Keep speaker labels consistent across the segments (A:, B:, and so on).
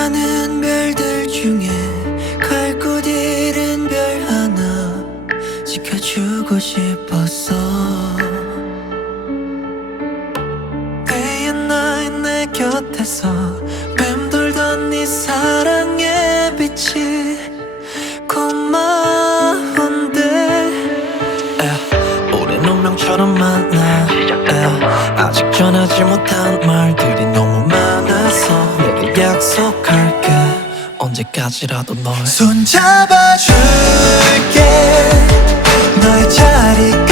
A: 수많은 별들 중에 갈 곳 잃은 별 하나 지켜주고 싶 언제까지라도 널. 손잡아줄게. 너의 자리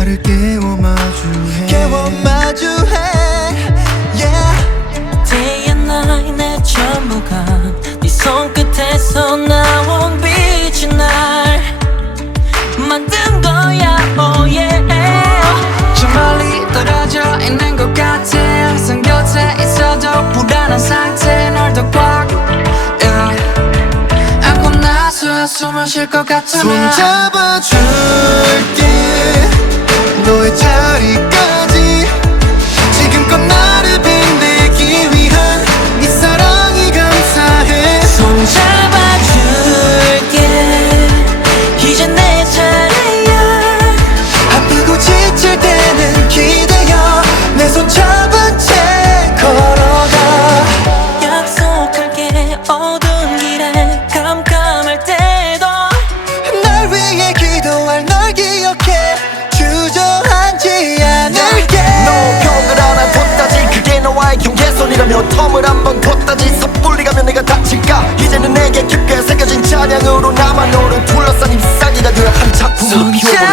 A: 나를 깨워 마주해. 깨워 마주해. Yeah.
B: Day and night 내 전부가 네 손끝에서 나온 빛이 날 만든 거야. Oh yeah.
C: 저 멀리 떨어져 있는 것 같아. 항상 곁에 있어도 불안한 상태 널더 꽉. Yeah. 안고 나서 숨을 쉴 것 같으면
A: 손잡아줄게
D: 이제는 내게 깊게 새겨진 찬양으로 나만 너를 둘러싼 잎사귀가 되어 한 작품으로 피어오를